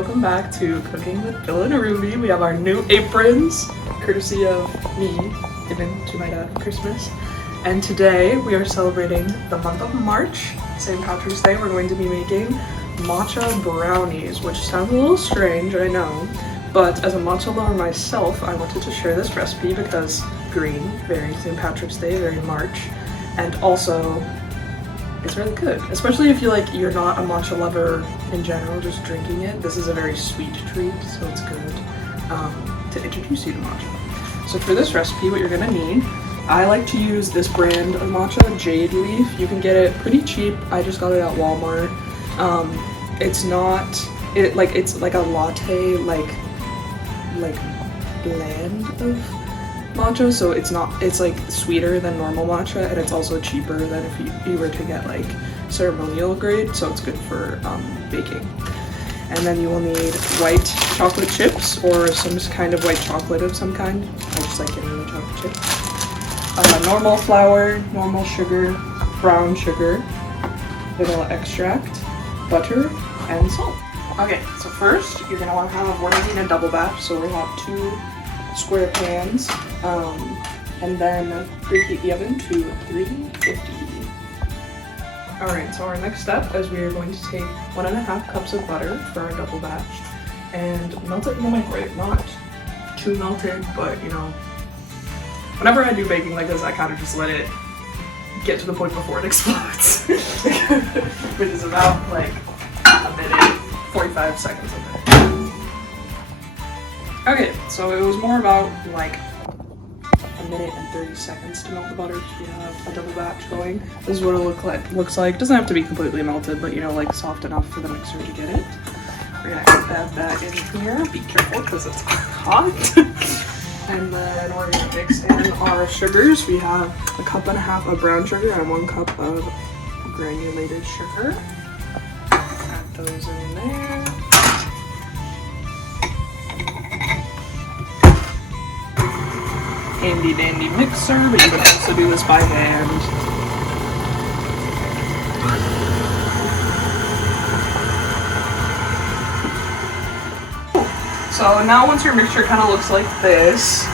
welcome back to Cooking with Bill and Ruby. We have our new aprons, courtesy of me, given to my dad for Christmas. And today we are celebrating the month of March, St. Patrick's Day. We're going to be making matcha brownies, which sounds a little strange, I know. But as a matcha lover myself, I wanted to share this recipe because green, very St. Patrick's Day, very March, and also it's really good, especially if you're not a matcha lover in general, just drinking it. This is a very sweet treat, so it's good to introduce you to matcha. So for this recipe, what you're gonna need, I like to use this brand of matcha, Jade Leaf. You can get it pretty cheap. I just got it at Walmart. It's like a latte, like blend of matcha, so it's like sweeter than normal matcha, and it's also cheaper than if you were to get like ceremonial grade, so it's good for baking. And then you will need white chocolate chips or some kind of white chocolate of some kind. I just like getting the chocolate chips. Normal flour, normal sugar, brown sugar, vanilla extract, butter, and salt. Okay, so first you're gonna want to have, we're making a double batch, so we're gonna have 2 square pans, and then preheat the oven to 350. Alright, so our next step is we are going to take 1.5 cups of butter for our double batch and melt it in the microwave. Not too melted, but you know, whenever I do baking like this, I kind of just let it get to the point before it explodes. Which is about like a minute, 45 seconds of it. Okay, so it was more about like a minute and 30 seconds to melt the butter because we have a double batch going. This is what it looks like. Doesn't have to be completely melted, but you know, like soft enough for the mixer to get it. We're gonna add that in here. Be careful because it's hot. And then we're gonna mix in our sugars. We have 1.5 cups of brown sugar and 1 cup of granulated sugar. Add those in there. Handy dandy mixer, but you can also do this by hand. So now once your mixture kind of looks like this,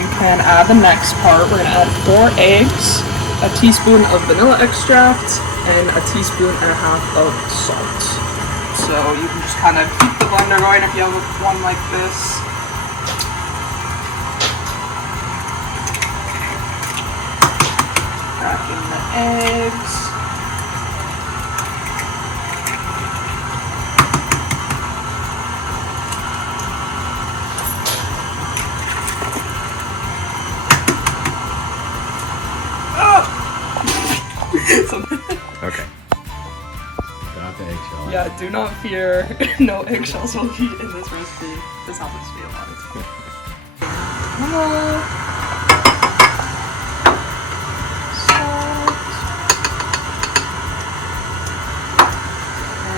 you can add the next part. We're going to add 4 eggs, a teaspoon of vanilla extract, and a teaspoon and a half of salt. So you can just kind of keep the blender going if you have one like this. Cracking the eggs. Okay. Not the eggshell. Yeah, do not fear. No eggshells will be in this recipe. This happens to me a lot of times.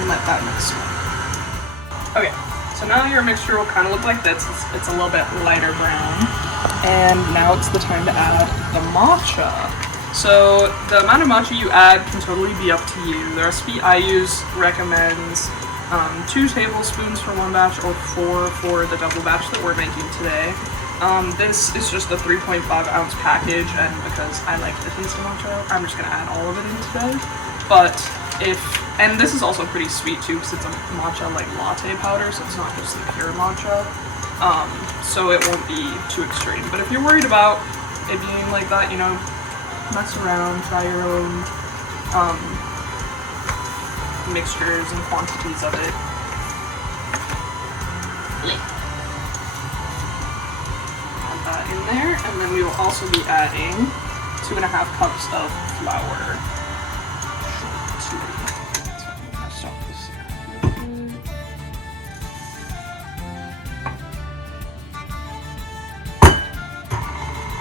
Let that mix. Okay, so now your mixture will kind of look like this. It's a little bit lighter brown. And now it's the time to add the matcha. So the amount of matcha you add can totally be up to you. The recipe I use recommends 2 tablespoons for 1 batch or 4 for the double batch that we're making today. This is just a 3.5 ounce package, and because I like the taste of matcha, I'm just gonna add all of it in today. But and this is also pretty sweet too because it's a matcha like latte powder, so it's not just the pure matcha. So it won't be too extreme. But if you're worried about it being like that, you know, mess around, try your own mixtures and quantities of it. Add that in there, and then we will also be adding 2.5 cups of flour.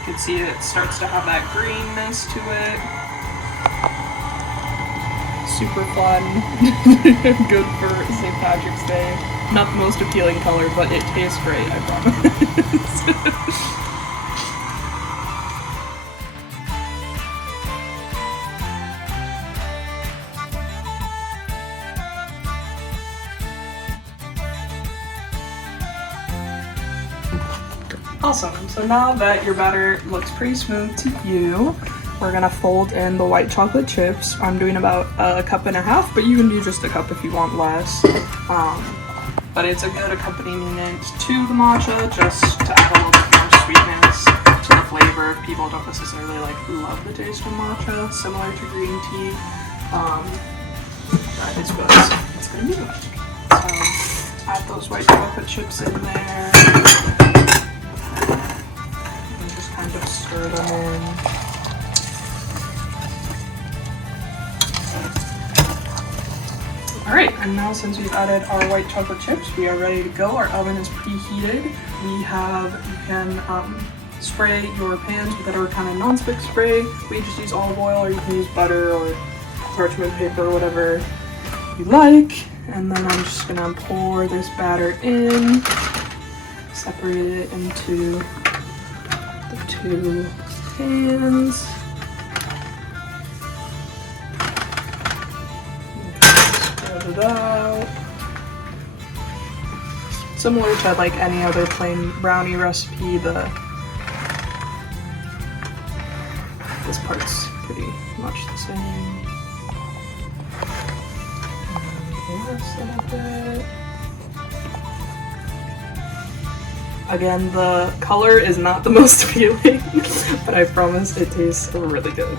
You can see it starts to have that greenness to it. Super fun. Good for St. Patrick's Day. Not the most appealing color, but it tastes great, I promise. Awesome. So now that your batter looks pretty smooth to you, we're gonna fold in the white chocolate chips. I'm doing about a cup and a half, but you can do just a cup if you want less. But it's a good accompaniment to the matcha, just to add a little bit more sweetness to the flavor if people don't necessarily like love the taste of matcha, similar to green tea. But it's good. It's gonna be good. So add those white chocolate chips in there. And just kind of stir them in. Alright, and now since we've added our white chocolate chips, we are ready to go. Our oven is preheated. You can spray your pans with our kind of non-stick spray. We just use olive oil, or you can use butter or parchment paper, whatever you like. And then I'm just gonna pour this batter in, separate it into the two pans. It out. Similar to like any other plain brownie recipe, this part's pretty much the same. Again, the color is not the most appealing, but I promise it tastes really good.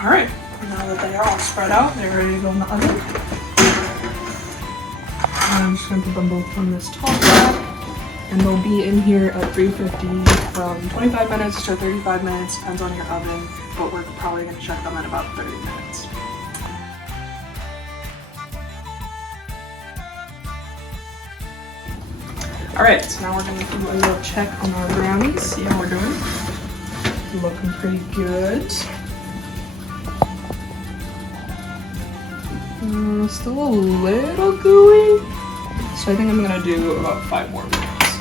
Alright, now that they are all spread out, they're ready to go in the oven. I'm just going to put them both on this top rack, and they'll be in here at 350 from 25 minutes to 35 minutes, depends on your oven, but we're probably going to check them in about 30 minutes. Alright, so now we're going to do a little check on our brownies, see how we're doing. Looking pretty good. Still a little gooey, so I think I'm gonna do about 5 more minutes.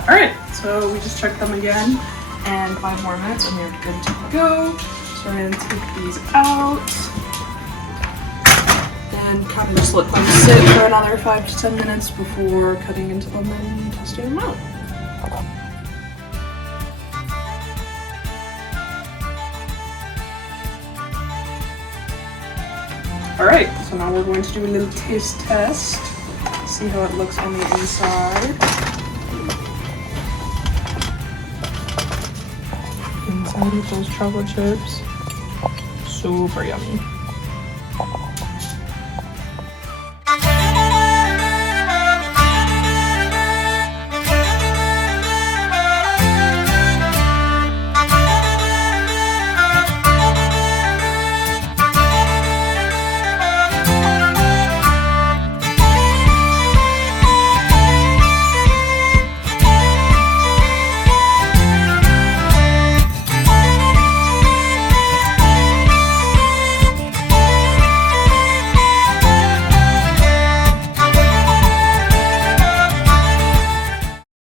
Alright, so we just checked them again, and 5 more minutes and we're good to go. So we're gonna take these out and kind of just let them sit for another 5 to 10 minutes before cutting into them and testing them out. Alright, so now we're going to do a little taste test, see how it looks on the inside. Inside of those chocolate chips, super yummy.